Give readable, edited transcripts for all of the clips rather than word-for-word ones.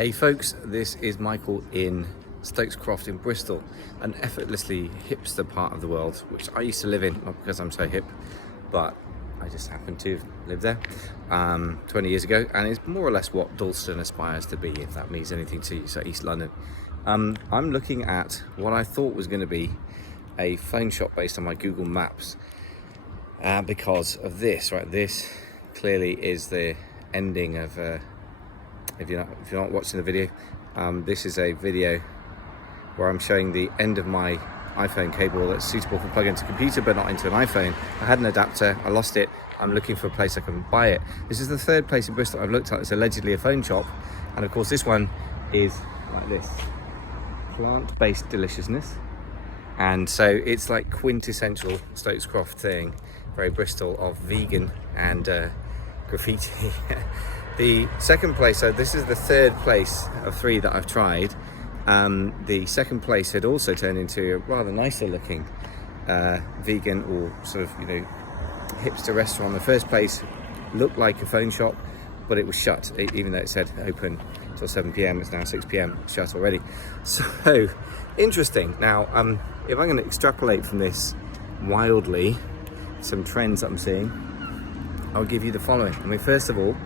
Hey folks, this is Michael in Stokescroft in Bristol, an effortlessly hipster part of the world, which I used to live in, not because I'm so hip, but I just happened to live there 20 years ago, and it's more or less what Dalston aspires to be, if that means anything to you, so East London. I'm looking at what I thought was going to be a phone shop based on my Google Maps because of this, right? This clearly is the ending of if you're not watching the video, this is a video where I'm showing the end of my iPhone cable that's suitable for plug into a computer but not into an iPhone. I had an adapter, I lost it, I'm looking for a place I can buy it. This is the third place in Bristol I've looked at that's allegedly a phone shop, and of course this one is like this, plant-based deliciousness, and so it's like quintessential Stokescroft thing, very Bristol, of vegan and graffiti. The second place, so this is the third place of three that I've tried. The second place had also turned into a rather nicer looking vegan or sort of, hipster restaurant. The first place looked like a phone shop, but it was shut, even though it said open till 7 p.m. It's now 6 p.m. shut already. So interesting. Now, if I'm going to extrapolate from this wildly some trends that I'm seeing, I'll give you the following. I mean, first of all,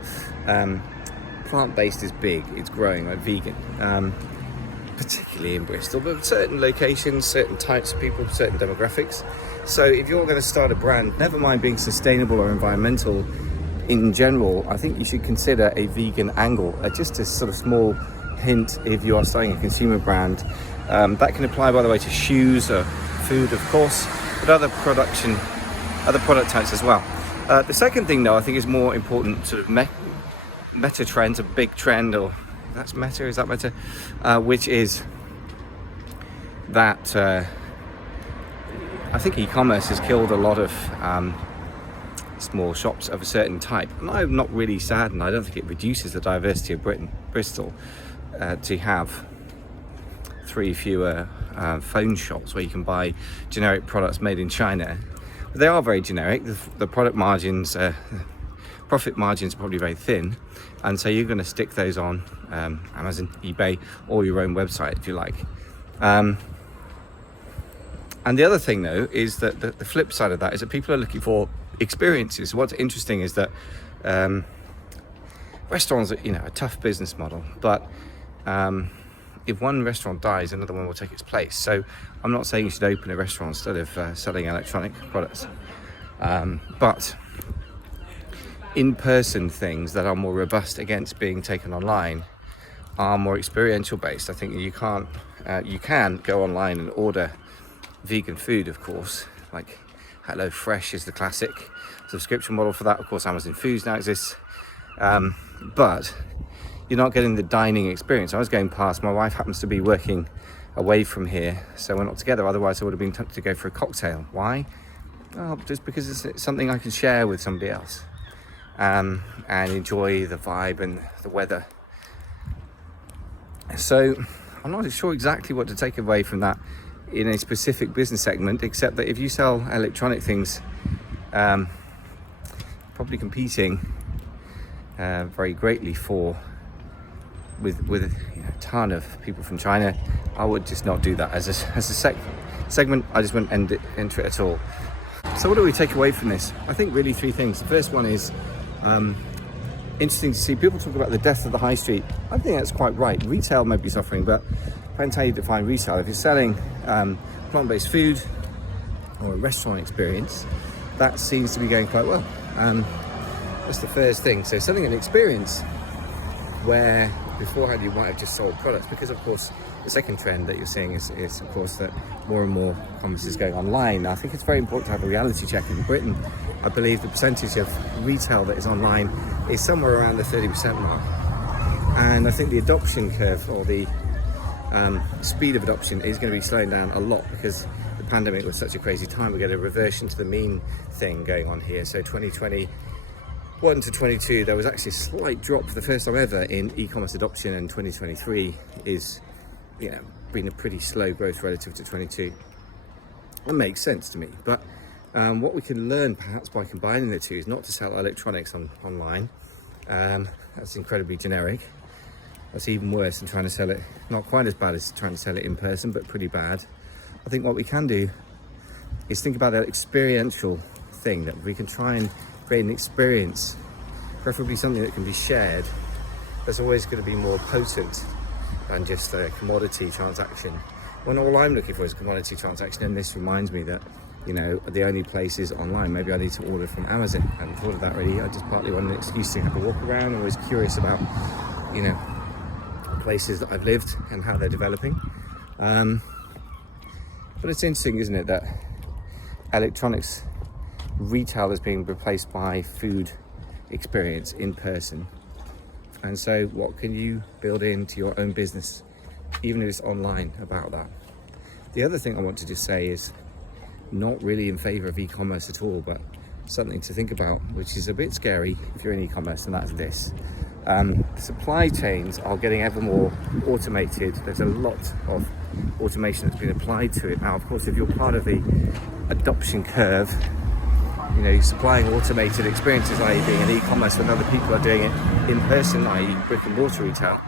plant-based is big, it's growing, like vegan, particularly in Bristol, but certain locations, certain types of people, certain demographics. So if you're going to start a brand, never mind being sustainable or environmental in general, I think you should consider a vegan angle. Just a sort of small hint if you are starting a consumer brand. That can apply, by the way, to shoes or food, of course, but other product types as well. The second thing, though, I think is more important, sort of meta trends, a big trend, or that's meta, is that meta? Which is that I think e-commerce has killed a lot of small shops of a certain type. And I'm not really saddened. I don't think it reduces the diversity of Bristol to have 3 fewer phone shops where you can buy generic products made in China. They are very generic. The product margins, profit margins are probably very thin, and so you're going to stick those on Amazon, eBay, or your own website if you like. And the other thing, though, is that the flip side of that is that people are looking for experiences. What's interesting is that restaurants are, a tough business model, but if one restaurant dies, another one will take its place. So I'm not saying you should open a restaurant instead of selling electronic products. But in-person things that are more robust against being taken online are more experiential based. I think you can go online and order vegan food, of course, like HelloFresh is the classic subscription model for that. Of course, Amazon Foods now exists. But you're not getting the dining experience. I was going past, my wife happens to be working away from here, so we're not together. Otherwise I would have been tempted to go for a cocktail. Why? Well, just because it's something I can share with somebody else and enjoy the vibe and the weather. So I'm not sure exactly what to take away from that in a specific business segment, except that if you sell electronic things, probably competing very greatly with a ton of people from China, I would just not do that as a segment. I just wouldn't enter it at all. So what do we take away from this? I think really 3 things. The first one is interesting to see people talk about the death of the high street. I think that's quite right. Retail may be suffering, but depends how you define retail. If you're selling plant-based food or a restaurant experience, that seems to be going quite well. That's the first thing. So selling an experience where beforehand you might have just sold products, because of course the second trend that you're seeing is of course that more and more commerce is going online. Now, I think it's very important to have a reality check. In Britain, I believe the percentage of retail that is online is somewhere around the 30% mark, and I think the adoption curve, or the speed of adoption, is going to be slowing down a lot because the pandemic was such a crazy time. We get a reversion to the mean thing going on here. So 2021 to 22, there was actually a slight drop for the first time ever in e-commerce adoption, and 2023 is been a pretty slow growth relative to 22. That makes sense to me, but what we can learn perhaps by combining the two is not to sell electronics online. That's incredibly generic. That's even worse than trying to sell it. Not quite as bad as trying to sell it in person, but pretty bad. I think what we can do is think about an experiential thing, that we can try and create an experience, preferably something that can be shared. That's always going to be more potent than just a commodity transaction. When all I'm looking for is a commodity transaction, and this reminds me that, you know, the only place is online. Maybe I need to order from Amazon. I haven't thought of that really. I just partly want an excuse to have a walk around. I'm always curious about, you know, places that I've lived and how they're developing. But it's interesting, isn't it, that electronics retail is being replaced by food experience in person. And so what can you build into your own business, even if it's online, about that? The other thing I want to just say is, not really in favor of e-commerce at all, but something to think about, which is a bit scary if you're in e-commerce, and that's this. Supply chains are getting ever more automated. There's a lot of automation that's been applied to it. Now, of course, if you're part of the adoption curve, you know, supplying automated experiences, i.e. being in e-commerce when other people are doing it in person, i.e. brick and mortar retail,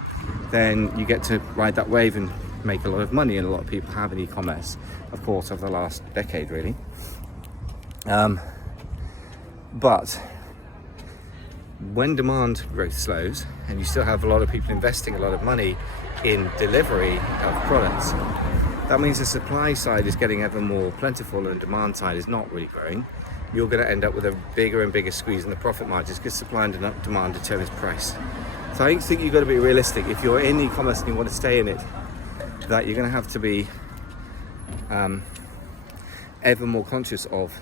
then you get to ride that wave and make a lot of money, and a lot of people have in e-commerce, of course, over the last decade really. But when demand growth slows and you still have a lot of people investing a lot of money in delivery of products, that means the supply side is getting ever more plentiful and demand side is not really growing. You're going to end up with a bigger and bigger squeeze in the profit margins, because supply and demand determines price. So I think you've got to be realistic. If you're in e-commerce and you want to stay in it, that you're going to have to be ever more conscious of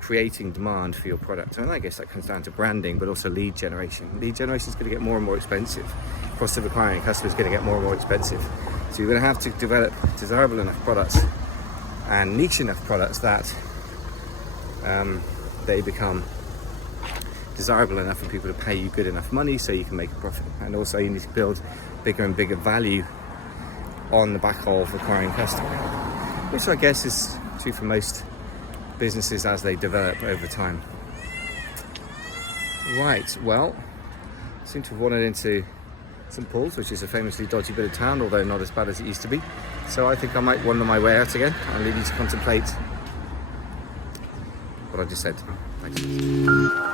creating demand for your product. And I guess that comes down to branding, but also lead generation. Lead generation is going to get more and more expensive. Cost of acquiring a customer is going to get more and more expensive. So you're going to have to develop desirable enough products and niche enough products that they become desirable enough for people to pay you good enough money so you can make a profit. And also you need to build bigger and bigger value on the back of acquiring customer, which I guess is true for most businesses as they develop over time. Right, well, I seem to have wandered into St Paul's, which is a famously dodgy bit of town, although not as bad as it used to be. So I think I might wander my way out again and leave you to contemplate what I just said. Thanks.